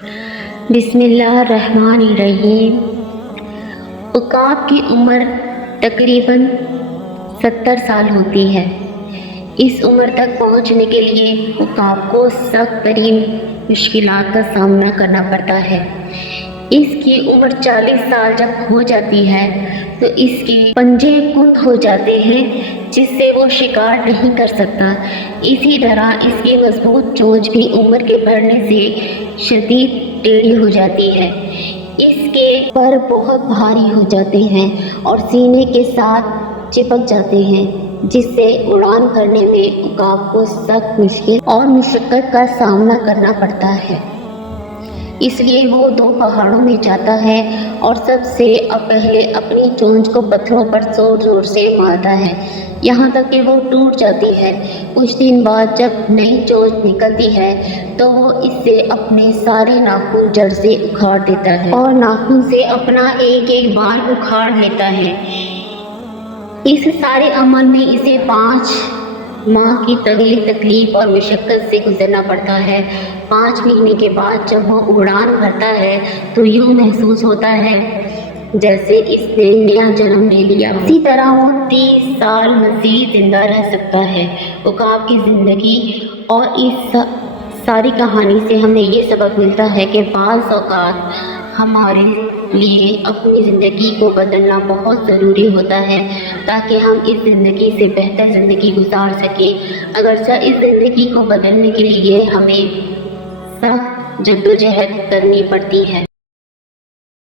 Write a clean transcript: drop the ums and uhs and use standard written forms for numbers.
بسم اللہ الرحمن الرحیم۔ عقاب کی عمر تقریباً 70 سال ہوتی ہے۔ اس عمر تک پہنچنے کے لیے عقاب کو سخت ترین مشکلات کا سامنا کرنا پڑتا ہے۔ اس کی عمر 40 سال جب ہو جاتی ہے تو اس کے پنجے کند ہو جاتے ہیں، جس سے وہ شکار نہیں کر سکتا۔ اسی طرح اس کی مضبوط چونچ بھی عمر کے بڑھنے سے شدید ٹیڑھی ہو جاتی ہے۔ اس کے پر بہت بھاری ہو جاتے ہیں اور سینے کے ساتھ چپک جاتے ہیں، جس سے اڑان بھرنے میں عقاب کو سخت مشکل اور مشقت کا سامنا کرنا پڑتا ہے۔ اس لیے وہ 2 پہاڑوں میں جاتا ہے اور سب سے پہلے اپنی چونچ کو پتھروں پر زور زور سے مارتا ہے، یہاں تک کہ وہ ٹوٹ جاتی ہے۔ کچھ دن بعد جب نئی چونچ نکلتی ہے تو وہ اس سے اپنے سارے ناخن جڑ سے اکھاڑ دیتا ہے اور ناخن سے اپنا ایک ایک بال اکھاڑ لیتا ہے۔ اس سارے عمل میں اسے 5 ماہ کی طویل تکلیف اور مشقت سے گزرنا پڑتا ہے۔ 5 مہینے کے بعد جب وہ اڑان بھرتا ہے تو یوں محسوس ہوتا ہے جیسے اس نے نیا جنم لے لیا۔ اسی طرح وہ 30 سال مزید زندہ رہ سکتا ہے۔ عقاب کی زندگی اور اس ساری کہانی سے ہمیں یہ سبق ملتا ہے کہ بعض اوقات ہمارے لیے اپنی زندگی کو بدلنا بہت ضروری ہوتا ہے تاکہ ہم اس زندگی سے بہتر زندگی گزار سکیں۔ اگرچہ اس زندگی کو بدلنے کے لیے ہمیں سخت جدوجہد کرنی پڑتی ہے۔